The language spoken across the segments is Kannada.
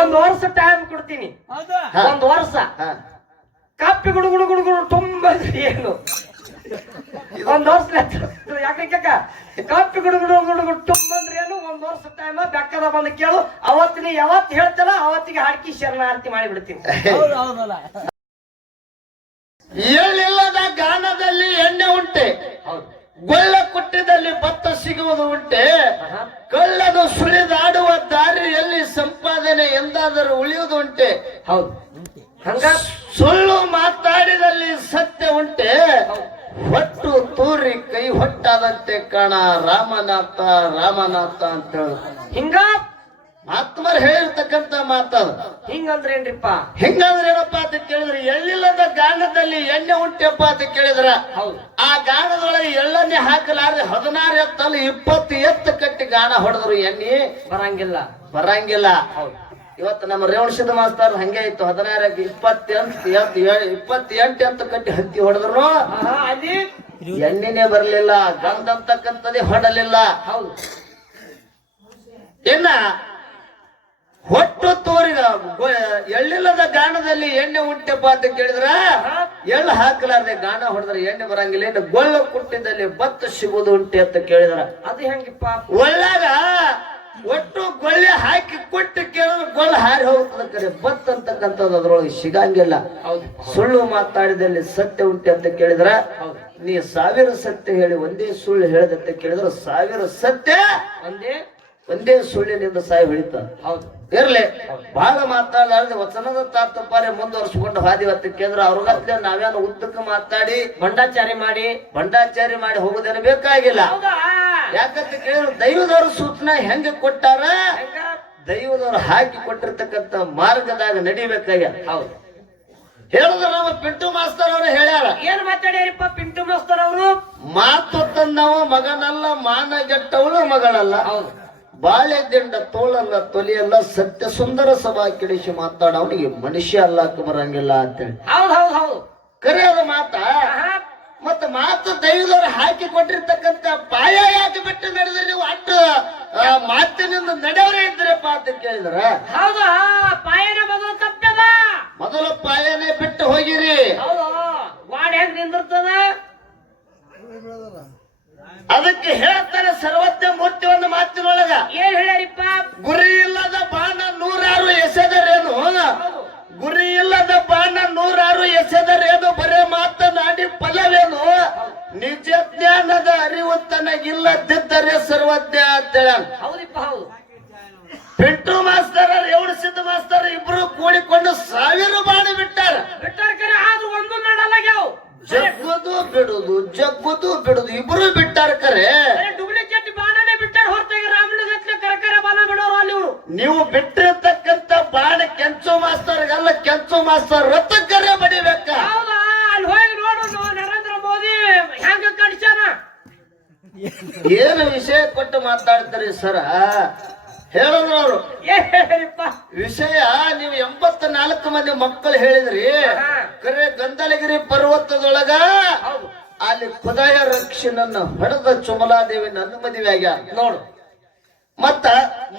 ಒಂದ್ ವರ್ಷ ಟೈಮ್ ಕೊಡ್ತೀನಿ. ಒಂದ್ ವರ್ಷ. ಕಾಪಿ ಗುಡು ಗುಡು ಗುಡು ಗುಡು ತುಂಬಾ ಏನು ಒಂದ್ ವರ್ಷ ಯಾಕೆ ಕಾಪಿ ಗುಡು ಗುಡು ಗುಡು ಗುಡು ತುಂಬಂದ್ರೆ ಏನು ಒಂದ್ ವರ್ಷ ಟೈಮ್ ಬೆಕ್ಕದ ಬಂದು ಕೇಳು. ಅವತ್ತಿನ ಯಾವತ್ತು ಹೇಳ್ತಲ್ಲ ಅವತ್ತಿಗೆ ಹಾಕಿ ಶರಣಾರ್ಥಿ ಮಾಡಿಬಿಡ್ತೀನಿ. ಹೌದು ಹೌದಲ್ಲ. ಎಳ್ಳಿಲ್ಲದ ಗಾನದಲ್ಲಿ ಎಣ್ಣೆ ಉಂಟೆ. ಹೌದು. ಗೊಳ್ಳ ಕುಟ್ಟಿದಲ್ಲಿ ಭತ್ತ ಸಿಗುವುದು ಉಂಟೆ. ಕಳ್ಳದು ಕಳ್ಳನು ಸುಳಿದಾಡುವ ಸಂಪಾದನೆ ಎಂದಾದರೂ ಉಳಿಯುವುದು ಉಂಟೆ. ಹೌದು ಹಂಗ ಸುಳ್ಳು ಮಾತಾಡಿದಲ್ಲಿ ಸತ್ಯ ಉಂಟೆ. ಹೊಟ್ಟು ತೂರಿ ಕೈ ಹೊಟ್ಟಾದಂತೆ ಕಾಣ ರಾಮನಾಥ ರಾಮನಾಥ ಅಂತ ಹೇಳ. ಹಿಂಗ? ಆತ್ಮರ್ ಹೇಳಿರ್ತಕ್ಕಂತ ಮಾತಾದ. ಹಿಂಗಂದ್ರೆ ಏನ್ರಿಪ್ಪ? ಹೆಂಗಂದ್ರೆ ಏನಪ್ಪ ಅಂತ ಕೇಳಿದ್ರೆ ಎಳ್ಳಿಲ್ಲದ ಗಾಣದಲ್ಲಿ ಎಣ್ಣೆ ಉಂಟೆಪ್ಪ ಅಂತ ಕೇಳಿದ್ರ. ಆ ಗಾಣದೊಳಗೆ ಎಳ್ಳನ್ನೇ ಹಾಕಲಾರದೆ ಹದಿನಾರು ಎತ್ತಲ್ಲಿ ಇಪ್ಪತ್ತು ಎತ್ತು ಕಟ್ಟಿ ಗಾಣ ಹೊಡೆದ್ರು ಎಣ್ಣೆ. ಬರಂಗಿಲ್ಲ. ಬರಂಗಿಲ್ಲ. ಹೌದು. ಇವತ್ತು ನಮ್ಮ ರೇವಣಸಿದ್ಧ ಮಾಸ್ತರ್ ಹಂಗೆ ಇತ್ತು ಹದಿನಾರಕ್ಕೆ ಇಪ್ಪತ್ತೆಂಟು ಇಪ್ಪತ್ತೆಂಟು ಅಂತ ಕಟ್ಟಿ ಹತ್ತಿ ಹೊಡೆದ್ರು ಎಣ್ಣೆನೆ ಬರಲಿಲ್ಲ ಗಂಧ ಅಂತಕ್ಕಂಥದ್ದೇ ಹೊಡಲಿಲ್ಲ. ಹೌದು. ಇನ್ನ ಹೊಟ್ಟು ತೋರಿದ ಎಳ್ಳಿಲ್ಲದ ಗಾಣದಲ್ಲಿ ಎಣ್ಣೆ ಉಂಟೆಪ್ಪ ಅಂತ ಕೇಳಿದ್ರ? ಎಳ್ಳು ಹಾಕಲಾರ್ದೆ ಗಾಣ ಹೊಡೆದ್ರೆ ಎಣ್ಣೆ ಬರಂಗಿಲ್ಲ ಇನ್ನು ಗೊಳ್ಳ ಕುಟ್ಟಿದಲ್ಲಿ ಭತ್ತ ಸಿಗುವುದು ಉಂಟೆ ಅಂತ ಕೇಳಿದ್ರ. ಅದು ಹೆಂಗಿಪ್ಪ ಒಳ್ಳಾಗ ಒಟ್ಟು ಗೊಳ್ಳೆ ಹಾಕಿ ಕೊಟ್ಟು ಕೇಳಿದ್ರೆ ಗೊಳ್ಳ ಹಾರಿ ಹೋಗ್ತದೆ ಕರೆ. ಬತ್ ಅಂತಕ್ಕಂಥದ್ದು ಅದ್ರೊಳಗೆ ಸಿಗಂಗಿಲ್ಲ. ಸುಳ್ಳು ಮಾತಾಡಿದಲ್ಲಿ ಸತ್ಯ ಉಂಟೆ ಅಂತ ಕೇಳಿದ್ರ? ನೀ ಸಾವಿರ ಸತ್ಯ ಹೇಳಿ ಒಂದೇ ಸುಳ್ಳು ಹೇಳದಂತ ಕೇಳಿದ್ರೆ ಸಾವಿರ ಸತ್ಯ ಒಂದೇ ಒಂದೇ ಸುಳ್ಳಿನಿಂದ ಸಾಯಿ ಹೊಡಿತ ಹೌದು. ಇರ್ಲಿ. ಬಹಳ ಮಾತಾಡಲಾರ್ದೆ ವಚನದ ತಾತ್ಪರ್ಯ ಮುಂದುವರ್ಸ್ಕೊಂಡು ಹಾದಿ ಕೇಂದ್ರ ಅವ್ರಿಗತ್ಲೆ ನಾವೇನು ಉದ್ದಕ್ಕೆ ಮಾತಾಡಿ ಭಂಡಾಚಾರಿ ಮಾಡಿ. ಭಂಡಾಚಾರಿ ಮಾಡಿ ಹೋಗುದೇನು ಬೇಕಾಗಿಲ್ಲ. ಯಾಕಂತ ಕೇಳಿದ್ರೆ ದೈವದವ್ರ ಸೂಚನೆ ಹೆಂಗೆ ಕೊಟ್ಟಾರ? ದೈವದವ್ರು ಹಾಕಿ ಕೊಟ್ಟಿರ್ತಕ್ಕಂತ ಮಾರ್ಗದಾಗ ನಡಿಬೇಕಾಗ್ಯ ಹೌದು. ಹೇಳಿದ್ರ ನಮ್ಮ ಪಿಂಟು ಮಾಸ್ತರ್ ಅವರು ಹೇಳ್ಯಾರ. ಏನ್ ಮಾತಾಡ್ಯಾರಪ್ಪ ಪಿಂಟು ಮಾಸ್ತರ್ ಅವರು? ಮಾತು ತಂದವ ಮಗನಲ್ಲ ಮಾನಗೆಟ್ಟವಳು ಮಗಳಲ್ಲ. ಹೌದು. ಬಾಳೆ ದಿಂಡ ತೋಳಲ್ಲ ತೊಲಿಯಲ್ಲ ಸತ್ಯ ಸುಂದರ ಸಭಾ ಕೆಡಿಸಿ ಮಾತಾಡವನಿಗೆ ಮನುಷ್ಯ ಅಲ್ಲಾಕ ಬರಂಗಿಲ್ಲ ಅಂತೇಳಿ. ಹೌದು ಹೌದು ಹೌದು. ಕರೆ ಅದು ಮಾತ ಮತ್ತ ಮಾತು ದೈವದವ್ರು ಹಾಕಿ ಕೊಟ್ಟಿರ್ತಕ್ಕಂತ ಪಾಯ ಯಾಕೆ ಬಿಟ್ಟು ನಡೆದ್ರೆ ನೀವು? ಅಟ್ಟು ಮಾತಿನಿಂದ ನಡೆಯವರೇ ಇದ್ರಪ್ಪ ಅಂತ ಕೇಳಿದ್ರ. ಹೌದು? ಪಾಯನ ಮೊದಲು ತಪ್ಪದ ಮೊದಲ ಪಾಯನೇ ಜ್ಞಾನದ ಅರಿವು ತನಗಿಲ್ಲದಿದ್ದರೆ ಸರ್ವಜ್ಞ ಅಂತೇಳ ಹೌದು. ಪಿಂಟು ಮಾಸ್ತರ್ ಎರಡು ಸಿದ್ಧ ಮಾಸ್ತರ್ ಇಬ್ರು ಕೂಡಿಕೊಂಡು ಸಾವಿರ ಬಾಣ ಬಿಟ್ಟಾರ. ಬಿಟ್ಟಾರ ಕರೆ ಆದ್ರೂ ಒಂದು ನಡಲಾಗ್ಯಾವ ಜಗ್ಗುದು ಬಿಡುದು ಜಗ್ಗುದು ಬಿಡುದು ಇಬ್ರು ಬಿಟ್ಟಾರ ಕರೆ. ನೀವು ಬಿಟ್ಟಿರ್ತಕ್ಕಂತ ಬಾಣ ಕೆಂಚು ಮಾಸ್ತರ್ಗಲ್ಲ ಕೆಂಚು ಮಾಸ್ತರ್ ರಥಕ್ಕರೆ ಬಡಿಬೇಕ ಹೌದಾ ಅಲ್ಲಿ ಹೋಗಿ ನೋಡು ನಾವು ನರೇಂದ್ರ ಮೋದಿ ಹೆಂಗ ಕಡಿಸ್ಯಾನ ಏನು ವಿಷಯ ಕೊಟ್ಟು ಮಾತಾಡ್ತಾರೆ ಸರ? ಹೇಳಿದ್ರು ಅವರು. ವಿಷಯ ನೀವು ಎಂಬತ್ತ ನಾಲ್ಕು ಮಂದಿ ಮಕ್ಕಳು ಹೇಳಿದ್ರಿ. ಕರೆ ಗಂಧಲಗಿರಿ ಪರ್ವತದೊಳಗ ಅಲ್ಲಿ ಖುದಾಯ ರಕ್ಷಣನ್ನ ಹೊಡೆದ ಚುಮಲಾದೇವಿ ನನ್ನ ಮದುವೆ ಆಗ್ಯಾರ. ನೋಡು. ಮತ್ತ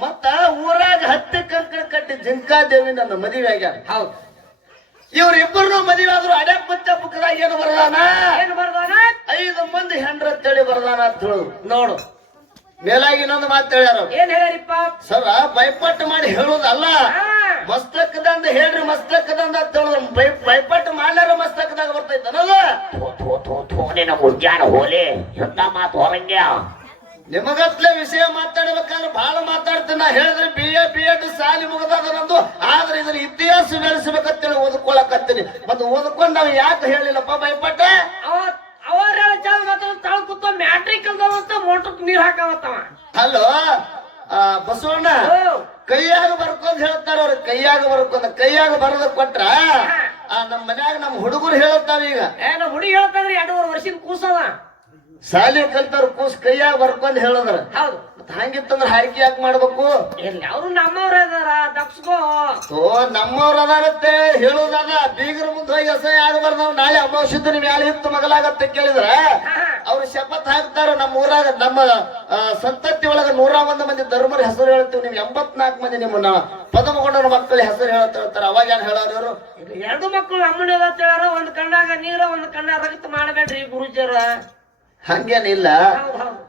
ಮತ್ತ ಊರಾಗ ಹತ್ತಿ ಕಂಕಣ ಕಟ್ಟಿ ಜಿಂಕಾದೇವಿ ನನ್ನ ಮದುವೆ ಆಗ್ಯಾರ. ಹೌದು. ಇವ್ರಿಬ್ಬರು ಮದುವೆ ಆದ್ರು ಅಡೆ ಪುತ್ತ ಪುಕ್ಕದಾಗ ಏನು ಬರದಾನ? ಮಂದಿ ಹೆಂಡ್ರ ತಳಿ ಬರದಾನ ಅಂತ ಹೇಳುದು ನೋಡು. ಮೇಲಾಗಿ ಇನ್ನೊಂದು ಮಾತು ಹೇಳ್ಯಾರ ಏನ್ ಹೇಳಿಪ್ಪ ಸರ ಬೈಪಟ್ಟು ಮಾಡಿ ಹೇಳುದಲ್ಲ. ಮಸ್ತಕದಂದ ಹೇಳ್ರಿ ಮಸ್ತಕದಂದ ಅಂತ ಹೇಳುದು. ಬೈ ಬೈಪಟ್ಟು ಮಾಡ್ಲಾರ ಮಸ್ತಕದಾಗ ಬರ್ತೈತೆ ಅನ್ನೋದು. ನಿನ್ನ ಮುಂಜಾನೆ ಹೋಲಿ. ಎಂತ ಮಾತು ಹೊರಂಗ್ಯ ನಿಮಗತ್ಲೆ ವಿಷಯ ಮಾತಾಡ್ಬೇಕಾದ್ರೆ ಬಹಳ ಮಾತಾಡ್ತೀನಿ. ನಾ ಹೇಳಿದ್ರೆ ಬಿ ಎ ಬಿ ಎಡ್ ಸಾಲಿ ಮುಗದಾದ ನಂದು. ಆದ್ರೆ ಇದ್ರ ಇತಿಹಾಸ ಬೆಳೆಸಬೇಕಂತೇಳಿ ಓದ್ಕೊಳಕತ್ತೀನಿ. ಮತ್ತೆ ಓದ್ಕೊಂಡು ನಾವು ಯಾಕೆ ಹೇಳಿಲ್ಲಪ್ಪ? ಬೈಪಟ್ಟೆ ಅವತ್ ಅವರ ಹೇಳ ಚಾಲ್ ಮಾತಾಡ ತಳ ಕೂತ ಮ್ಯಾಟ್ರಿಕ್ ಮೋಟರ್ ನೀರ್ ಹಾಕವತ್ತವ ಹಲೋ ಬಸವಣ್ಣ ಕೈಯಾಗ ಬರ್ಕೊಂಡ್ ಹೇಳ್ತಾರ ಅವ್ರ ಕೈಯಾಗ ಬರ್ಕೊಂಡ್ ಕೈಯಾಗ ಬರದ ಕೊಟ್ರ ಆ, ನಮ್ ಮನ್ಯಾಗ ನಮ್ ಹುಡುಗರು ಹೇಳ್ತಾವ ಈಗ. ಏನ ಹುಡುಗಿ ಹೇಳ್ತಂದ್ರೆ ಎರಡೂವರೆ ವರ್ಷದ ಕೂಸವ. ಶಾಲೆ ಕಲ್ತಾರ ಕೂಸ್ ಕೈಯಾಗ ಬರ್ಕೊಂಡ್ ಹೇಳದ್ರ. ಹೌದು. ಹಂಗಿತ್ತಂದ್ರ ಹಾರಿಕೆ ಯಾಕೆ ಮಾಡ್ಬೇಕು? ಅವ್ರು ನಮ್ಮವ್ರ ಅದಾರ ದಪ್ಸ್ಕೋ. ಓ ನಮ್ಮವ್ರ ಅದಾರತ್ತೆ ಹೇಳುದದ ಬೀಗರ ಮುಂದೆ ಹೋಗಿ ಅಸಹ್ಯ ಆಗಬಾರ್ದು ನಾವು ನಾಳೆ ನಿಮ್ ಯಾಳೆ ಹಿತ್ತು ಮಗಲಾಗತ್ತೆ ಕೇಳಿದ್ರ. ಅವ್ರ ಶಪಥ ಹಾಕ್ತಾರ ನಮ್ಮ ಊರಾಗ ನಮ್ಮ ಸಂತತಿ ಒಳಗ ನೂರ ಒಂದು ಮಂದಿ ಧರ್ಮರ ಹೆಸರು ಹೇಳ್ತೀವಿ ನೀವು ಎಂಬತ್ನಾಲ್ಕು ಮಂದಿ ನಿಮ್ಮನ್ನ ಪದಮಗೊಂಡರ ಮಕ್ಕಳ ಹೆಸರು ಹೇಳ್ತ ಹೇಳ್ತಾರ. ಅವಾಗ ಏನ್ ಹೇಳೋರು ಇವರು? ಎರಡು ಮಕ್ಕಳು ಅಮ್ಮನ ಹೇಳಾರ ಒಂದ್ ಕಣ್ಣಾಗ ನೀರ ಒಂದ್ ಕಣ್ಣ ರಕ್ತ ಮಾಡಬೇಡ್ರಿ ಗುರುಜರ. ಹಂಗೇನಿಲ್ಲ.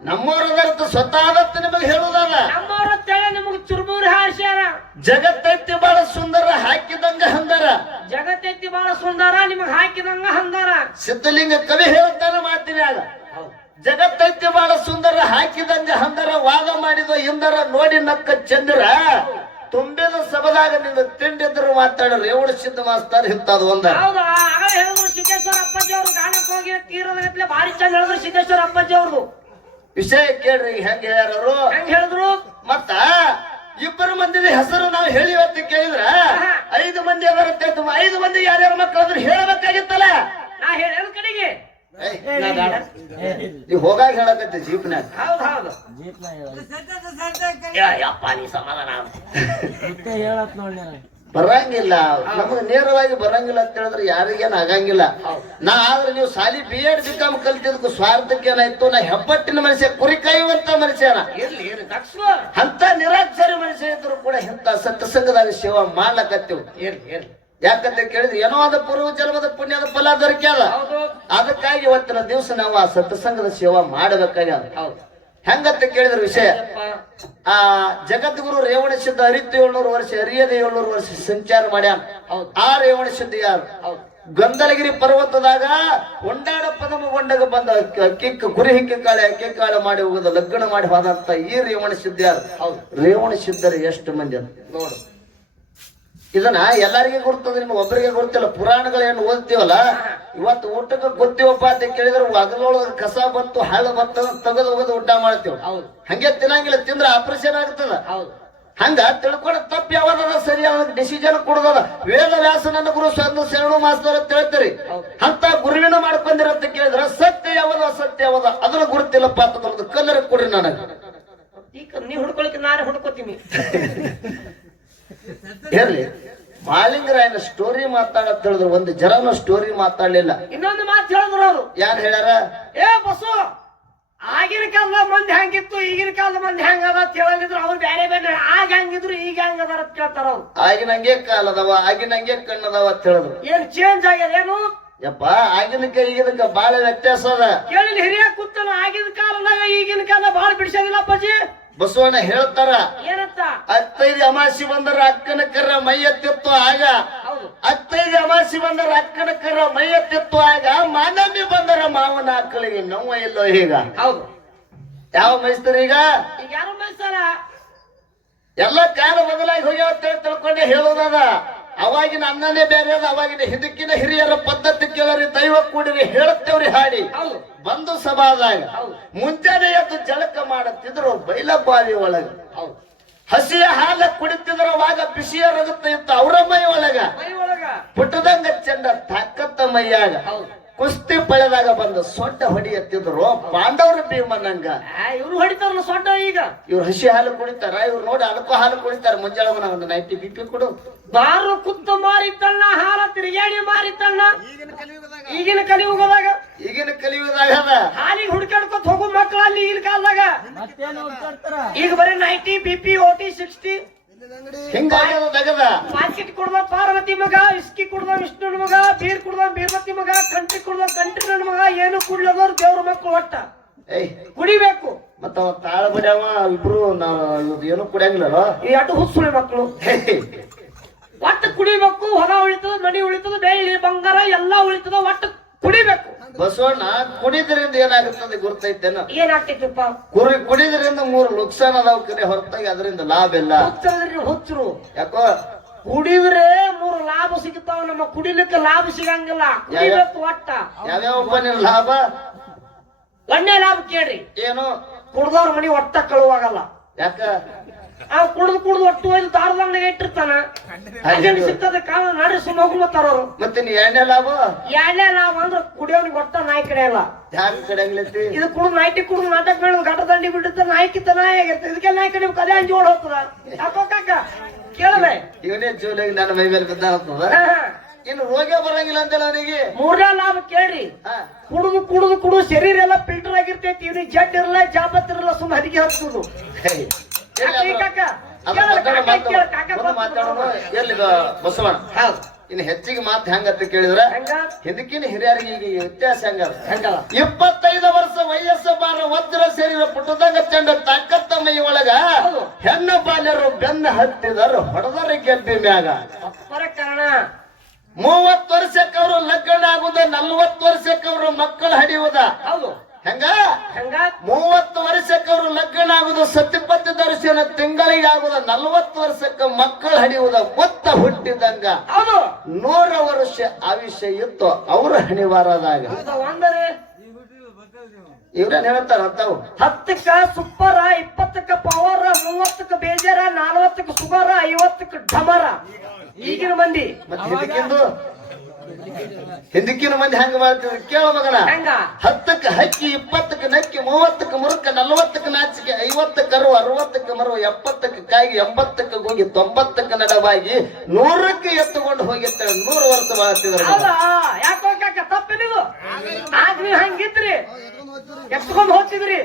ನಮ್ಮವರದ ಸ್ವತಃ ನಿಮಗೆ ಹೇಳುದಲ್ಲ. ನಮ್ಮವ್ರ ನಿಮಗ್ ಚುರುಮುರಿ ಹಾಸ್ಯಾರ. ಜಗತ್ತೈತಿ ಬಹಳ ಸುಂದರ ಹಾಕಿದಂಗ ಹಂದರ ಜಗತ್ತೈತಿ ಬಹಳ ಸುಂದರ ನಿಮಗ್ ಹಾಕಿದಂಗ ಹಂದಾರ ಸಿದ್ಧಲಿಂಗ ಕವಿ ಹೇಳುತ್ತಾನೆ ಮಾತಿನ ಜಗತ್ತೈತಿ ಬಹಳ ಸುಂದರ ಹಾಕಿದಂಗ ಹಂದರ ವಾದ ಮಾಡಿದ ಇಂದರ ನೋಡಿ ನಕ್ಕ ಚಂದ್ರ. ತುಂಬಿದ ಸಬದಾಗ ನಿನ್ನ ತಿಂಡಿದ್ರು ಮಾತಾಡ ರೇವಣ ಸಿದ್ಧ ಮಾಸ್ತಾರ ಹಿಂತದ ಒಂದ. ಸಿದ್ದೇಶ್ವರ ಅಪ್ಪಾಜಿ ಅವ್ರು ಗಾನಕ್ ಹೋಗಿ ತೀರದ ಗಟ್ಲೆ ಭಾರಿ ಚಂದ ಹೇಳಿದ್ರು ಸಿದ್ದೇಶ್ವರ ಅಪ್ಪಾಜಿ ಅವ್ರದ್ದು ವಿಷಯ ಕೇಳ್ರಿ ಹೆಂಗ ಹೇಳ್ಯಾರು ಹೆಂಗ್ ಹೇಳಿದ್ರು? ಮತ್ತ ಇಬ್ಬರು ಮಂದಿ ಹೆಸರು ನಾವು ಹೇಳಿ ಅಂತ ಕೇಳಿದ್ರ? ಐದು ಮಂದಿ ಅದರ ಐದು ಮಂದಿ ಯಾರ್ಯಾರ ಮಕ್ಕಳಾದ್ರು ಹೇಳ್ಬೇಕಾಗಿತ್ತಲ್ಲ? ನಾ ಹೇಳ ಕಡೆಗೆ. ನೀವ್ ಹೋಗಾಗ ಹೇಳಕತ್ತಿ ಜೀಪ್ನಾಗ ಹೌದ್ ಹೌದು. ಯಪ್ಪ ನೀ ಸಮಾಧಾನ. ಬರಂಗಿಲ್ಲ. ನಮಗ್ ನೇರವಾಗಿ ಬರಂಗಿಲ್ಲ ಅಂತ ಹೇಳಿದ್ರೆ ಯಾರಿಗೇನು ಆಗಂಗಿಲ್ಲ. ನಾ ಆದ್ರೆ ನೀವು ಸಾಲಿ ಬಿ ಎಡ್ ಬಿ ಕಾಮ್ ಕಲ್ತಿದ್ಕು ಸ್ವಾರ್ಥಕ್ಕೆ ಏನಾಯ್ತು? ನಾ ಹೆಬ್ಬಟ್ಟಿನ ಮನುಷ್ಯ ಕುರಿ ಕಾಯುವಂತ ಮನುಷ್ಯನ. ಅಂತ ನಿರಾಕ್ಷರಿ ಮನುಷ್ಯ ಇದ್ರು ಕೂಡ ಇಂಥ ಸತ್ಸಂಗದಾಗ ಸೇವಾ ಮಾಡ್ಲಕತ್ತೀವಿ. ಇರ್ಲಿ ಇರ್ಲಿ. ಯಾಕಂತ ಕೇಳಿದ್ರೆ ಏನೋ ಅದ ಪೂರ್ವ ಜನ್ಮದ ಪುಣ್ಯದ ಫಲ ದೊರಕ್ಯಾದ ಅದಕ್ಕಾಗಿ ಇವತ್ತಿನ ದಿವಸ ನಾವು ಆ ಸತ್ಸಂಗದ ಸೇವಾ ಮಾಡಬೇಕಾಗ್ಯದ. ಹೌದು. ಹೆಂಗಂತ ಕೇಳಿದ್ರ ವಿಷಯ ಆ ಜಗದ್ಗುರು ರೇವಣ ಸಿದ್ಧ ಅರಿತು ಏಳ್ನೂರು ವರ್ಷ ಅರಿಯದ ಏಳ್ನೂರು ವರ್ಷ ಸಂಚಾರ ಮಾಡ್ಯಾನ. ಆ ರೇವಣ ಸಿದ್ಧ ಯಾರು? ಹೌದು. ಗಂಧಲಗಿರಿ ಪರ್ವತದಾಗ ಒಂಡಾಡ ಪದಮಗೊಂಡಾಗ ಬಂದ ಕಿಕ್ಕ ಗುರಿ ಹಿಕ್ಕಿ ಕಾಳೆ ಅಕ್ಕಿ ಕಾಳೆ ಮಾಡಿ ಹೋಗದ ಲಗ್ನ ಮಾಡಿ ಹೋದಂತ ಈ ರೇವಣ ಸಿದ್ಧ ಯಾರು? ಹೌದು. ರೇವಣ ಸಿದ್ಧರು ಎಷ್ಟು ಮಂದಿ ಅಂತ? ನೋಡು. ಇದನ್ನ ಎಲ್ಲರಿಗೆ ಗುರ್ತದ ನಿಮ್ಗೆ ಒಬ್ಬರಿಗೆ ಗೊತ್ತಿಲ್ಲ ಪುರಾಣಗಳೇನು ಓದ್ತೀವಲ್ಲ? ಇವತ್ತು ಊಟಕ್ಕೆ ಗೊತ್ತಿವಪ್ಪ ಅಂತ ಕೇಳಿದ್ರೆ ಅಗಲೊಳಗ ಕಸ ಬಂತು ಹಳ್ಳ ಬಂತು ತಗದು ಹೋಗೋದು ಊಟ ಮಾಡ್ತೀವಿ. ಹೌದು. ಹಂಗೆ ತಿನ್ನಂಗಿಲ್ಲ ತಿಂದ್ರೆ ಆಪರೇಷನ್ ಆಗ್ತದ. ಹೌದು. ಹಂಗ ತಿಳ್ಕೊಂಡ ತಪ್ಪು ಯಾವ್ದದ ಸರಿ ಅವನಿಗೆ ಡಿಸಿಷನ್ ಕೊಡೋದದ. ವೇದ ವ್ಯಾಸ ನನ್ನ ಗುರು ಸ್ವಂತ ಶರಣು ಮಾಸ್ತರ್ ಅಂತ ಹೇಳ್ತೀರಿ. ಅಂತ ಗುರುವಿನ ಮಾಡ್ಕೊಂಡಿರತ್ತ ಕೇಳಿದ್ರೆ ಸತ್ಯ ಯಾವದ ಸತ್ಯ ಯಾವದ ಅದನ್ನ ಗುರುತಿಲ್ಲಪ್ಪ ಅಂತ ಬರೋದು ಕಲ್ಲರ್ ಕೊಡ್ರಿ ನನಗೆ. ಈಗ ನೀ ಹುಡ್ಕೊಳಕ್ಕೆ ನಾನು ಹುಡ್ಕೋತೀನಿ. ಇರ್ಲಿ. ಮಾಲಿಂಗರಾಯನ ಸ್ಟೋರಿ ಮಾತಾಡತ್ ಹೇಳಿದ್ರು ಒಂದು ಜರನ ಸ್ಟೋರಿ ಮಾತಾಡ್ಲಿಲ್ಲ. ಇನ್ನೊಂದು ಮಾತು ಹೇಳಿದ್ರು ಅವರು. ಯಾರು ಹೇಳ್ಯಾರ? ಏ ಬಸ್ಸು ಆಗಿನ ಕಾಲದ ಮಂದಿ ಹೆಂಗಿತ್ತು ಈಗಿನ ಕಾಲದ ಮಂದಿ ಹೆಂಗದ ಅಂತ ಹೇಳಲಿದ್ರು ಅವ್ರು ಬೇರೆ ಬೇರೆ ಆಗ ಹೆಂಗಿದ್ರು ಈಗ ಹೆಂಗ್ ಅದಾರ ಅಂತ ಕೇಳ್ತಾರ ಅವ್ರು. ಆಗಿನಂಗೆ ಕಾಲದವ ಆಗಿನಂಗೆ ಕಣ್ಣದವ ಅಂತ ಹೇಳಿದ್ರು ಏನ್ ಚೇಂಜ್ ಆಗ್ಯದ ಏನು? ಯಪ್ಪ ಆಗಿನಕ್ಕೆ ಈಗಿನಕ್ಕೆ ಬಾಳ ವ್ಯತ್ಯಾಸ ಅದ. ಕೇಳಿ ಹಿರಿಯ ಕೂತನ ಆಗಿನ ಕಾಲದಾಗ ಈಗಿನ ಕಾಲ ಬಾಳ ಬಿಡಿಸೋದಿಲ್ಲ ಅಪ್ಪಾಜಿ? ಬಸವಣ್ಣ ಹೇಳ್ತಾರ ಏನಂತ ಹತ್ತೈದು ಅಮಾಸಿ ಬಂದರ ಅಕ್ಕನ ಕರ್ರ ಮೈ ಎತ್ತಿತ್ತು ಆಗ. ಹತ್ತೈದು ಅಮಾಸಿ ಬಂದರ ಅಕ್ಕನ ಕರ್ರ ಮೈ ಎತ್ತಿತ್ತು ಆಗ. ಮಾನವಿ ಬಂದರ ಮಾವನ ಆಕಳಿಗೆ ನೋವ ಇಲ್ಲೋ ಈಗ? ಹೌದು. ಯಾವ ಮೈಸ್ತರು ಈಗ? ಯಾರು ಮೈಸ್ತಾರ ಎಲ್ಲ ಕಾಲ ಬದಲಾಗಿ ಹೋಗ್ಯಾವ ಅಂತ ಹೇಳಿ ತಿಳ್ಕೊಂಡೆ ಹೇಳೋದದ. ಅವಾಗಿನ ಅನ್ನನೇ ಬೇರೆ ಅದ ಅವಾಗಿನ ಹಿಂದಕ್ಕಿನ ಹಿರಿಯರ ಪದ್ಧತಿ ಕೇಳರಿ ದೈವ ಕೂಡಿರಿ ಹೇಳುತ್ತೇವ್ರಿ ಹಾಡಿ. ಬಂದು ಸಭಾದಾಗ ಮುಂಜಾನೆ ಎದ್ದು ಜಳಕ ಮಾಡುತ್ತಿದ್ರು ಬೈಲಬಾವಿ ಒಳಗ. ಹೌದು. ಹಸಿಯ ಹಾಲ ಕುಡಿತಿದ್ರ ಅವಾಗ ಬಿಸಿಯ ರಗುತ್ತ ಇತ್ತು. ಅವರ ಮೈ ಒಳಗ. ಪುಟ್ಟದಂಗ ಚಂಡ ತಾಕತ್ತ ಮೈಯಾಗ. ಹೌದು. ಕುಸ್ತಿ ಪಳೆದಾಗ ಬಂದು ಸೊಡ್ಡ ಹೊಡಿಯತ್ತಿದ್ರು ಪಾಂಡವ್ರ ಭೀಮನಂಗ ಇವ್ರು ಹೊಡಿತಾರ ಸೊಡ್ಡ ಈಗ. ಇವ್ರು ಹಸಿ ಹಾಲು ಕುಡಿತಾರ ಇವ್ರು ನೋಡಿ ಅಲ್ಕೋ ಹಾಲು ಕುಡಿತಾರ. ಮುಂಜಾನೆ ಒಂದು ನೈಟಿ ಬಿಪಿ ಕೊಡು. ಬಾರು ಕುತ್ತು ಮಾರಿತ್ತಣ್ಣ ಹಾಲ ತಿರುಗಾಡಿ ಮಾರಿತ್ತಣ್ಣ. ಈಗಿನ ಕಲಿಯುಗದಾಗ. ಈಗಿನ ಕಲಿಯುಗದಾಗ. ಅದ. ಹಾಲಿಗೆ ಹುಡ್ಕಾಡ್ಕೊತ ಹೋಗು ಮಕ್ಕಳು ಅಲ್ಲಿ ಈಗಿನ ಕಾಲದಾಗ. ಈಗ ಬರೀ ninety B P OT sixty ಹಿಂಗಾಗ್ಯದ ದಗದ ಪಾಕೆಟ್ ಕುಡ್ದ ಪಾರ್ವತಿ ಮಗ ಇಸ್ಕಿ ಕುಡ್ದ ವಿಷ್ಣು ಮಗ ಬೀರ್ ಕುಡ್ದ ಬೀರ್ವತಿ ಮಗ ಕಂಟ್ರಿ ಕುಡ್ದ ಕಂಟ್ರಿ ನನ್ನ ಮಗ ಏನು ಕುಡ್ಲದವ್ರು ದೇವ್ರ ಮಕ್ಕಳು ಒಟ್ಟ. ಏಯ್. ಕುಡಿಬೇಕು. ಮತ್ತ ಅವ ತಾಳ ಬಡ್ಯಾವ ಇಬ್ರು ನಾವು ಏನು ಕುಡಿಯಂಗಿಲ್ಲ ಈ ಅಡ್ಡು ಹುಸುಳಿ ಮಕ್ಕಳು ಒಟ್ಟು ಕುಡಿಬೇಕು ಹೊಲ ಉಳಿತದ ಮನಿ ಉಳಿತದ ಬೆಳ್ಳಿ ಬಂಗಾರ ಎಲ್ಲಾ ಉಳಿತದ ಒಟ್ಟು ಕುಡಿಬೇಕು. ಬಸವಣ್ಣ ಕುಡಿದ್ರಿಂದ ಏನಾಗುತ್ತದೆ ಗುರ್ತೈತೇನ? ಏನಾಗ್ತೈತಪ್ಪ? ಕುರಿ ಕುಡಿದ್ರಿಂದ ಮೂರು ನುಕ್ಸಾನ್ ಅದಾವ ಕರೆ ಹೊರತಾಗಿ ಅದರಿಂದ ಲಾಭ ಇಲ್ಲ. ಹುಚ್ಚರು. ಯಾಕೋ? ಕುಡಿದ್ರೆ ಮೂರು ಲಾಭ ಸಿಗುತ್ತಾವ ನಮ್ಮ ಕುಡಿಲಿಕ್ಕೆ ಲಾಭ ಸಿಗಂಗಿಲ್ಲ. ಕುಡಿಬೇಕು ಒಟ್ಟ. ಯಾವ್ಯಾವ ಲಾಭ? ಒಳ್ಳೆ ಲಾಭ ಕೇಳ್ರಿ. ಏನು? ಕುಡ್ದವ್ರ ಮನಿ ಒಟ್ಟ ಕಳುವಾಗಲ್ಲ. ಯಾಕ? ಅವ್ ಕುಡ್ದು ಕುಡ್ದು ಒಟ್ಟು ಒಯ್ದು ದಾರದಂಗ ಇಟ್ಟಿರ್ತಾನ. ಅದೇನು ಸಿಗ್ತದೆ ಕಾಲ ನಡ್ರಿ ಸುಮ್ಮ ಹೋಗ್ಮತ್ತಾರವ್ರು ಮತ್ತೆ ನೀ ಎರಡನೇ ಲಾಭ? ಎಣ್ಣೆ ಲಾಭ ಅಂದ್ರೆ ಕುಡಿಯೋನಿಗೆ ಒಟ್ಟ ನಾಯಿ ಕಡೆ ಇಲ್ಲ ಯಾಕೆ ಕಡೆಂಗ್ಲೈತಿ ಇದು ಕುಡ್ದು ನೈಟಿ ಕುಡ್ದು ನಾಟಕ ಬೆಳೆದು ಗಟ್ಟ ದಂಡಿ ಬಿಟ್ಟಿರ್ತಾನೆ ನಾಯಿ ಕಿತ್ತ ನಾಯಿ ಆಗಿರ್ತದೆ ಇದಕ್ಕೆ ನಾಯಿ ಕಡೆ ಕದೇ ಅಂಜಿ ಓಡ್ ಹೋಗ್ತದ. ಯಾಕೋ ಕಾಕ? ಕೇಳಲೆ ಇವನೇ ಜೋಲಿಗೆ ನನ್ನ ಮೈ ಮೇಲೆ ಬಿದ್ದ ಇನ್ನು ರೋಗ ಬರಂಗಿಲ್ಲ ಅಂತಲ್ಲ ಅವನಿಗೆ? ಮೂರನೇ ಲಾಭ ಕೇಳ್ರಿ. ಕುಡುದು ಕುಡುದು ಕುಡುದು ಶರೀರ ಎಲ್ಲ ಫಿಲ್ಟರ್ ಆಗಿರ್ತೈತಿ. ಇವ್ನಿಗೆ ಜಡ್ ಇರಲ್ಲ ಜಾಬತ್ ಇರಲ್ಲ ಸುಮ್ಮನೆ ಹದಿಗೆ ಹಚ್ಚುದು ಬಸವಣ್ಣ. ಇನ್ನು ಹೆಚ್ಚಿಗೆ ಮಾತು ಹೆಂಗಂತ ಕೇಳಿದ್ರೆ ಹೆಂಗ? ಹಿಂದಕ್ಕಿನ ಹಿರಿಯರಿಗೆ ಈಗ ವ್ಯತ್ಯಾಸ ಹೆಂಗ ಹೆಂಗಲ್ಲ ಇಪ್ಪತ್ತೈದು ವರ್ಷ ವಯಸ್ಸು ಬಾರ ವಜ್ರ ಸೇರಿದ ಪುಟದಂಗ ಚಂಡ ತಾಕತ್ತ ಮೈ ಒಳಗ. ಹೆಣ್ಣು ಬಾಲ್ಯರು ಬೆನ್ನ ಹತ್ತಿದರು ಹೊಡೆದರ ಗೆಲ್ಬಿ ಮ್ಯಾಗ. ಕಾರಣ. ಮೂವತ್ತು ವರ್ಷಕ್ಕೆ ಅವರು ಲಗ್ನ ಆಗುದ ನಲ್ವತ್ತು ವರ್ಷಕ್ಕೆ ಅವರು ಮಕ್ಕಳು ಹಡಿಯುವುದ ಹೌದು. ಹೆಂಗ? ಹೆಂಗ? ಮೂವತ್ತು ವರ್ಷಕ್ಕೆ ಅವರು ಲಗ್ನ ಆಗುದು ಸತ್ಯಪತಿ ದರ್ಶನ ತಿಂಗಳಿಗೆ ಆಗುದ ನಲ್ವತ್ತು ವರ್ಷಕ್ಕೆ ಮಕ್ಕಳು ಹಣಿಯುವುದ ಒತ್ತ ಹುಟ್ಟಿದಂಗ. ನೂರ ವರ್ಷ ಆಯುಷ್ಯ ಇತ್ತು ಅವರು ಹಣಿವಾರದಾಗ ಇವ್ರೇನ್ ಹೇಳ್ತಾರ ಅಂತಾವು ಹತ್ತಕ್ಕ ಸುಪ್ಪರ ಇಪ್ಪತ್ತಕ್ಕ ಪವರ್ ಮೂವತ್ತಕ್ಕ ಬೇಜಾರ ನಲ್ವತ್ತಕ್ಕ ಸುಗರ ಐವತ್ತಕ್ಕ ಢಮರ. ಈಗಿನ ಮಂದಿ. ಹಿಂದಕ್ಕಿನ ಮಂದಿ ಹಂಗ ಮಾಡ್ತಿದ್ರು ಕೇಳ ಮಗನ. ಹೆಂಗ? ಹತ್ತಕ್ಕೆ ಹಕ್ಕಿ ಇಪ್ಪತ್ತಕ್ಕೆ ನಕ್ಕಿ ಮೂವತ್ತಕ್ಕೆ ಮುರುಕ ನಲವತ್ತಕ್ಕೆ ನಾಚಿಕೆ ಐವತ್ತಕ್ಕೆ ಕರು ಅರವತ್ತಕ್ಕೆ ಮರು ಎಪ್ಪತ್ತಕ್ಕೆ ಕಾಯಿ ಎಂಬತ್ತಕ್ಕೆ ಹೋಗಿ ತೊಂಬತ್ತಕ್ಕೆ ನಡವಾಗಿ ನೂರಕ್ಕೆ ಎತ್ತುಕೊಂಡು ಹೋಗಿರ್ತಾರೆ ನೂರು ವರ್ಷ ಮಾಡ್ತಿದ್ರು ಯಾಕೋ ಕಾಕ ತಪ್ಪಿನಿದು ಆಗ ನೀವ್ ಹಂಗಿದ್ರಿ. ಎತ್ಕೊಂಡು ಹೋಗ್ತಿದ್ರಿ.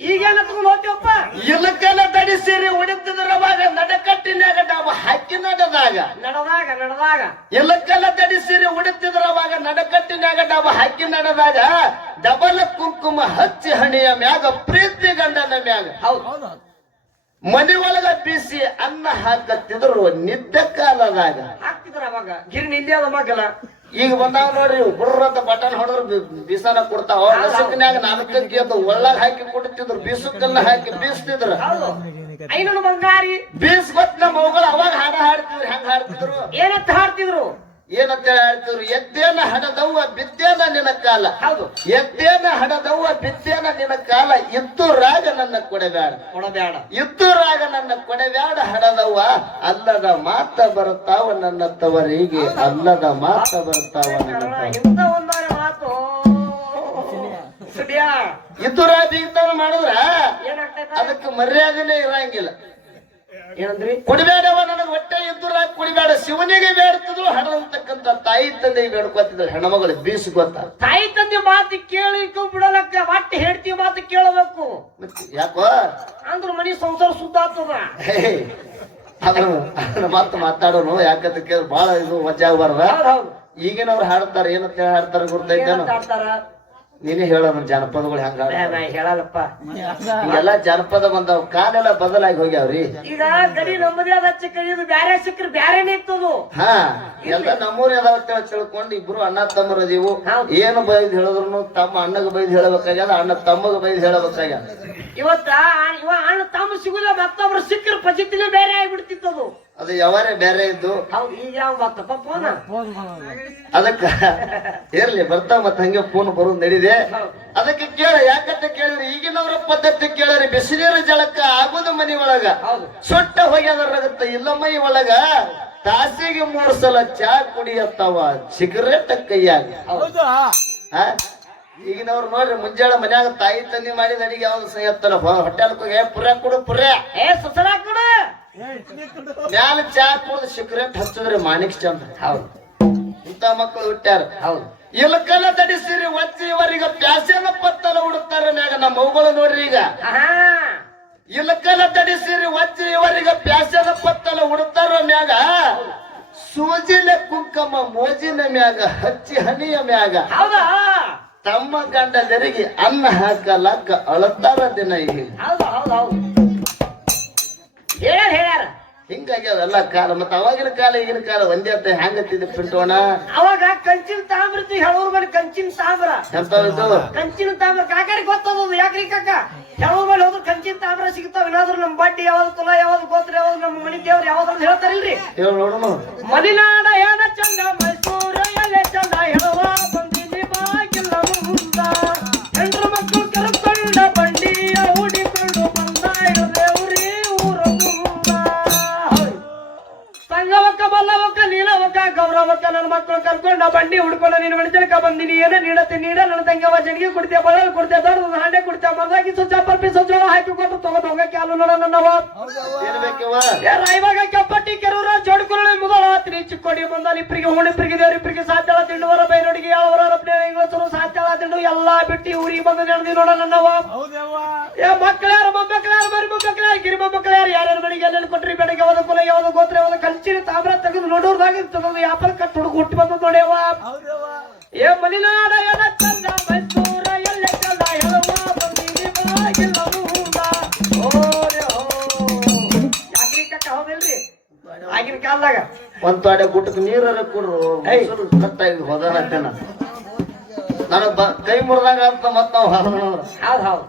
ಈಗೇನ್ ಎತ್ಕೊಂಡ್ ಹೋಗ್ತೀವಪ್ಪ. ಇಲಕನ ತಡಿಸಿರಿ ಹೊಡಿತಿದ್ರವಾಗ ನಡಕಟ್ಟಿನಾಗ ಡಾಬ ಹಾಕಿ ನಡೆದಾಗ. ನಡೆದಾಗ ನಡೆದಾಗ. ಇಲಕನ ತಡಿಸಿರಿ ಹೊಡಿತಿದ್ರವಾಗ ನಡಕಟ್ಟಿನಾಗ ಡಾಬ ಹಾಕಿ ನಡೆದಾಗ ಡಬಲ್ ಕುಂಕುಮ ಹಚ್ಚಿ ಹಣಿಯ ಮ್ಯಾಗ ಪ್ರೀತಿ ಗಂಡನ ಮ್ಯಾಗ. ಹೌದು. ಮನೆ ಒಳಗ ಬೀಸಿ ಅನ್ನ ಹಾಕತ್ತಿದ್ರು ನಿದ್ದೆ ಕಾಲದಾಗ. ಹಾಕ್ತಿದ್ರ ಅವಾಗ. ಗಿರ್ನಿ ಇಲ್ಲೇ ಮಗಲ ಈಗ ಬಂದಾವ ನೋಡ್ರಿ ಅಂತ ಬಟನ್ ಹೊಡೆದ್ರು ಬಿಸನ ಕೊಡ್ತಾವ. ನಸಕ್ನ್ಯಾಗ ನಾಲ್ಕಕ್ಕೆ ಅದು ಒಳ್ಳಾಗ ಹಾಕಿ ಕೊಡ್ತಿದ್ರು ಬೀಸುಕಲ್ಲ ಹಾಕಿ ಬೀಸ್ತಿದ್ರು. ಐನನು ಬಂಗಾರಿ. ಬೀಸ್ ಗೊತ್ತ ನಮ್ಮ ಅವಾಗ ಹಾಡ ಹಾಡ್ತಿದ್ರು ಹೆಂಗ್ ಹಾಡ್ತಿದ್ರು? ಏನಂತ ಹಾಡ್ತಿದ್ರು? ಏನಂತ ಹೇಳ್ತೀವ್ರಿ ಎದ್ದೇನ ಹಡದವ್ವ ಬಿದ್ದೇನ ನಿನ ಕಾಲ. ಹೌದು. ಎದ್ದೇನ ಹಡದವ್ವ ಬಿದ್ದೇನ ನಿನ ಕಾಲ. ಇದ್ದು ರಾಗ ನನ್ನ ಕೊಡಬೇಡ ಕೊಡಬೇಡ ಇದ್ದು ರಾಗ ನನ್ನ ಕೊಡಬೇಡ ಹಡದವ್ವ ಅಲ್ಲದ ಮಾತ ಬರುತ್ತಾವ ನನ್ನ ತವರಿಗೆ. ಅಲ್ಲದ ಮಾತ ಬರುತ್ತಾವ ನನ್ನ ಇಂಥ ಒಂದಾರ ಮಾತು. ಇದ್ದು ರಾಜ ಮಾಡಿದ್ರ ಅದಕ್ಕೆ ಮರ್ಯಾದೆನೇ ಇರಂಗಿಲ್ಲ. ಏನಂದ್ರಿ? ಕುಡಿಬೇಡವ ನನಗೆ ಹೊಟ್ಟೆ ಇದ್ರ ಕುಡಿಬೇಡ. ಶಿವನಿಗೆ ಬೇಡ್ತಿದ್ರು ಅಂತಕ್ಕಂಥ ತಾಯಿ ತಂದೆ ಬೇಡ್ಕೊತಿದ್ರು. ಹೆಣ್ಮಗಳು ಬೀಸು ಗೊತ್ತ ತಾಯಿ ತಂದೆ ಮಾತು ಕೇಳಿ ಬಿಡಲಕ್ಕ ಮತ್ತೆ ಹೇಳ್ತಿ ಮಾತು ಕೇಳಬೇಕು. ಯಾಕೋ? ಅಂದ್ರ ಮನಿ ಸಂಸಾರ ಸುದ್ದ ಆಗ್ತದ. ಅದನ್ನ ಅದನ್ನ ಮಾತು ಮಾತಾಡೋನು ಯಾಕಂತ ಕೇಳಿ ಬಹಳ ಇದು ಮಜಾ ಆಗಬಾರ್ದ. ಈಗಿನವ್ರು ಹಾಡ್ತಾರ ಏನಂತ ಹಾಡ್ತಾರ ಆಡ್ತಾರ ನೀನೇ ಹೇಳೋಣ ಜನಪದಗಳು ಹೆಂಗ ನಾ ಹೇಳಲ್ಲಪ್ಪ. ಎಲ್ಲ ಜನಪದ ಬಂದಾವ್ ಕಾಲೆಲ್ಲ ಬದಲಾಗಿ ಹೋಗ್ಯಾವ್ರಿ. ಈಗ ಗಡಿ ನಮ್ಮದೇ ಅದ ಚಿಕ್ಕ ಬ್ಯಾರೆ ಸಿಕ್ಕ್ರೆ ಬ್ಯಾರೆನೇ ಇತ್ತದು. ಹಾ ಎಲ್ಲ ನಮ್ಮೂರ್ ಅದಾವ ತಿಳ್ಕೊಂಡು ಇಬ್ರು ಅಣ್ಣ ತಮ್ಮರ ಅದೀವು. ಏನು ಬೈದ್ ಹೇಳಿದ್ರು ತಮ್ಮ ಅಣ್ಣಗ ಬೈದ್ ಹೇಳಬೇಕಾಗ್ಯದ ಅಣ್ಣ ತಮ್ಮಗ ಬೈದ್ ಹೇಳಬೇಕಾಗ್ಯದ. ಇವತ್ತ ಇವ ಅಣ್ಣ ತಮ್ಮ ಸಿಗುದ ಮತ್ತೊಬ್ರು ಸಿಕ್ಕ್ರೆ ಪಚಿತಿನೇ ಬೇರೆ ಆಗ್ಬಿಡ್ತಿತ್ತದು. ಅದು ಯಾವಾರೇ ಬೇರೆ ಇದ್ದು. ಹೌದು ಈಗ ಯಾವ ಬರ್ತಪ್ಪ ಫೋನ ಅದಕ್ಕ ಇರ್ಲಿ ಬರ್ತಾವ ಮತ್ತ ಹಂಗೆ ಫೋನ್ ಬರೋದು ನಡಿದೆ. ಅದಕ್ಕೆ ಕೇಳ ಯಾಕಂತ ಕೇಳಿದ್ರೆ ಈಗಿನವರ ಪದ್ಧತಿ ಕೇಳಿದ್ರೆ ಬಿಸಿನೀರು ಜಳಕ ಆಗೋದು ಮನಿ ಒಳಗ. ಸೊಟ್ಟ ಹೋಗ್ಯದ್ರಾಗತ್ತ ಇಲ್ಲ ಮೈ ಒಳಗ. ತಾಸಿಗೆ ಮೂರ್ ಸಲ ಚಾ ಕುಡಿಯತ್ತವ ಸಿಗರೇಟ್ ಕೈಯಾಗ. ಆ? ಈಗಿನವ್ರು ನೋಡ್ರಿ ಮುಂಜಾನೆ ಮನ್ಯಾಗ ತಾಯಿ ತಂದಿ ಮಾಡಿದ ಅಡಿಗೆ ಯಾವ್ದು ಸಹ ಹೊಟ್ಟೆಲ್ ಹೋಗಿ ಪುರ್ಯ ಕೊಡು ಪುರ್ಯ. ಏ ಸುಸಲ ಕೊಡು. ಮ್ಯಾಲ ಚಾರ್ ಕುಡಿದು ಸಿಗರೇಟ್ ಹಚ್ಚಿದ್ರೆ ಮಾನಿಕ್ ಚಂದ್ರ ಹೌದು. ಇಂತ ಮಕ್ಕಳು ಹುಟ್ಟ್ಯಾರ ಹೌದು. ಇಲ್ಕನ ತಡಿಸಿರಿ ಒತ್ತಿ ಇವರೀಗ ಪ್ಯಾಸೆನ ಪತ್ತಲ ಹುಡುಕ್ತಾರ ಮ್ಯಾಗ ನಮ್ಮ ಮಗಳು ನೋಡ್ರಿ ಈಗ. ಇಲ್ಕಲ ಇಲ್ಕನ ತಡಿಸಿರಿ ಒತ್ತಿ ಇವರೀಗ ಪ್ಯಾಸೆನ ಪತ್ತಲ ಹುಡುಕ್ತಾರ ಮ್ಯಾಗ. ಸೂಜಿನ ಕುಂಕಮ ಮೋಜಿನ ಮ್ಯಾಗ ಹಚ್ಚಿ ಹನಿಯ ಮ್ಯಾಗ. ತಮ್ಮ ಗಂಡದರಿಗೆ ಅನ್ನ ಹಾಕಲಕ್ಕ ಅಳತಾರ ದಿನ ಈಗ ಹೌದು ಹೌದು. ಹಿಂಗಾಗಿ ಅದೆಲ್ಲ ಕಾಲ ಮತ್ತ ಅವಾಗಿನ ಕಾಲ ಈಗಿನ ಕಾಲ ಒಂದೇ ಅಂತ ಹೆಂಗತ್ತಿದ್ದ ಪಿಂಟೋಣ ಅವಾಗ ಕಂಚಿನ ತಾಮ್ರ ಇತ್ತು ಹೇಳೋರ್ ಮೇಲೆ ಕಂಚಿನ ತಾಮ್ರ. ಕಂಚಿನ ತಾಮ್ರ ಕಾಕಾರಿ ಗೊತ್ತದ ಯಾಕ್ರಿ ಕಾಕ? ಹೇಳೋರ್ ಮೇಲೆ ಹೋದ್ರೆ ಕಂಚಿನ ತಾಮ್ರ ಸಿಗ್ತಾವ ಏನಾದ್ರು ನಮ್ ಬಡ್ಡಿ ಯಾವ್ದು ಕುಲ ಯಾವ್ದು ಗೋತ್ರ ಯಾವ್ದು ನಮ್ಮ ಮನಿ ದೇವ್ರ ಯಾವ್ದು ಅಂತ ಹೇಳ್ತಾರಿಲ್ರಿ. ನೋಡೋಣ ಮಲೆನಾಡ ಏನ ಚಂದ ಮೈಸೂರು ಎಲ್ಲ ಚಂದ ಹೇಳುವ ನನ್ನ ಮಕ್ಕಳು ನಾ ಬಂಡಿ ಹುಡ್ಕೊಂಡು ನೀನು ಬಂದಿ ಬಂದಿನಿ ಏನ ನೀಡತ್ತೆ ನೀಡ ನನ್ನ ತಂಗವ ಜನಿಗೆ ಕುಡ್ತೇ ಬಳಲ್ ಕುಡ್ತೇ ದೊಡ್ಡ ಹಾಂಡೆ ಕುಡ್ತೇ ಮರದಾಗಿ ಸುಚ್ಚ ಪರ್ಪಿ ಸುಚ್ಚೋಳ ಹಾಕಿ ಕೊಟ್ಟು ತಗೊಂಡು ಹೋಗಕ್ಕೆ ಅಲ್ಲ ನೋಡ ನನ್ನವ ಇವಾಗ ಕೆಪ್ಪಟ್ಟಿ ಕೆರೂರ ಜೋಡ್ಕುರಳಿ ಮುದಳ ತ್ರಿ ಚಿಕ್ಕೋಡಿ ಬಂದಾನ ಇಬ್ಬರಿಗೆ ಓಣಿ ಇಬ್ಬರಿಗೆ ದೇವ್ರ ಇಬ್ಬರಿಗೆ ಸಾತ್ಯಾಳ ತಿಂಡುವರ ಬೈರೋಡಿಗೆ ಯಾವರ ಇಂಗ್ಲಸರು ಸಾತ್ಯಾಳ ತಿಂಡು ಎಲ್ಲಾ ಬಿಟ್ಟು ಊರಿಗೆ ಬಂದು ನಡೆದಿ ನೋಡ ನನ್ನವ ಏ ಮಕ್ಕಳ ಯಾರು ಯಾರ್ಯಾರ ಮನೆಗೆ ಎಲ್ಲೆಲ್ಲಿ ಕೊಟ್ರಿ? ಬೆಳಗ್ಗೆ ಯಾವ್ದು ಕುಲ ಯಾವ್ದು ಗೋತ್ರ ಯಾವ್ದು ಕಂಚಿನ ತಾಮ್ರ ತೆಗೆದು ನೋಡೋರ್ದಾಗ ಇರ್ತದ ವ್ಯಾಪಾರ ಕಟ್ಟು ಹುಡುಗ ಹುಟ್ಟಿ ಬಂದು ನೋಡ್ಯವ ಏ ಮಲಿನಾಡ ಏನ ಚಂದ ಮೈಸೂರ ಎಲ್ಲ ಚಂದ ಹೇಳುವ ಬಂದೀನಿ ಬಾಗಿಲ್ಲ ಆಗಿನ ಕಾಲದಾಗ. ಒಂದ್ ತೊಡೆ ಗುಟ್ಟಕ್ ನೀರರ ಕೊಡ್ರು. ಕಟ್ಟಾಗಿ ಹೋದಾನತ್ತೇನ ನನಗ್ ಕೈ ಮುರಿದಾಗ ಅಂತ ಮತ್ತ ನಾವು ಹೌದ್ ಹೌದ್.